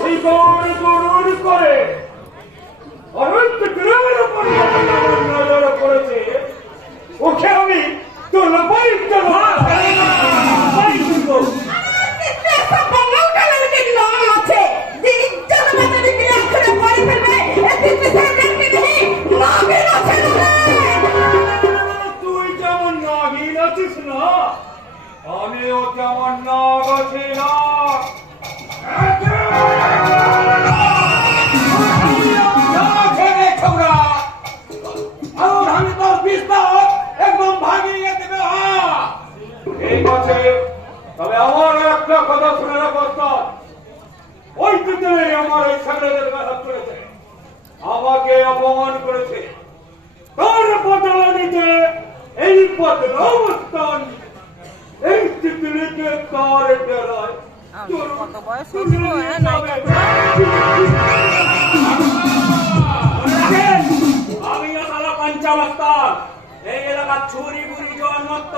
শিকড় গরুর করে অনন্ত দূরের উপর নজর করেছে, ওকে আমি তোর পরিত্যাগ তুই যেমন নাগিন আছিস না, আমিও তেমন নাগ আছি না। তবে আমার একটা কথা শুনে রাখো, ওই দুজনে আমার এই ছেলেদের ব্যাঘাত করেছে, আমাকে অপমান করেছে, তার বদলা নিতে এই বদলাবস্থান এই তিতলিকে তার ডেরায় আমি এলাকা পঞ্চাবস্থান, এই এলাকার ছুরি বুড়ি জোয়ান মত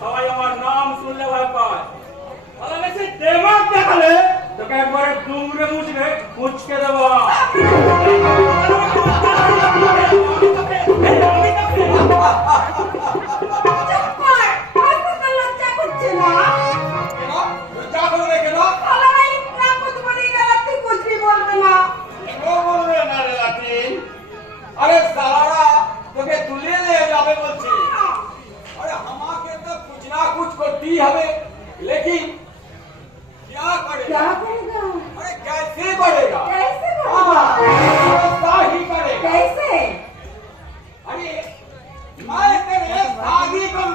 সবাই আমার নাম শুনলে ভয় পায়। বেশি দেমাগ দেখালে তোকে একবারে ডুমরে মুচকে দেবো। अरे सारा তোকে তুলে নিয়ে যাবে বলছি। अरे हमारे तो कुछ ना कुछ करती हमें, लेकिन क्या करेगा? अरे कैसे करेगा? ही करेगा कैसे? अरे मैं तेरे शादी कर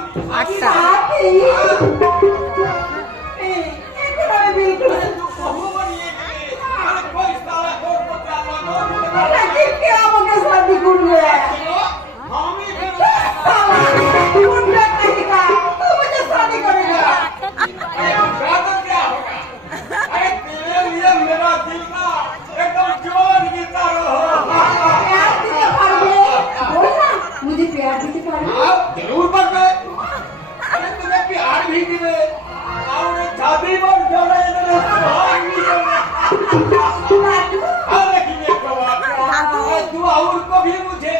बहु बनिए, अरे कोई सारा कोई पता शादी करने हम ही तू मुझे शादी करेगा। क्या होगा? अरे तेरे लिए मेरा दिल का एकदम जोर गिरता रहो। प्यार देते पारोगे? बोल ना, मुझे प्यार देते पारोगे? आप जरूर कर दे। अरे तुम्हें प्यार भी दिले और शादी पर जाने इधर सुहाग भी करने। अरे कि देखो तू और को भी मुझे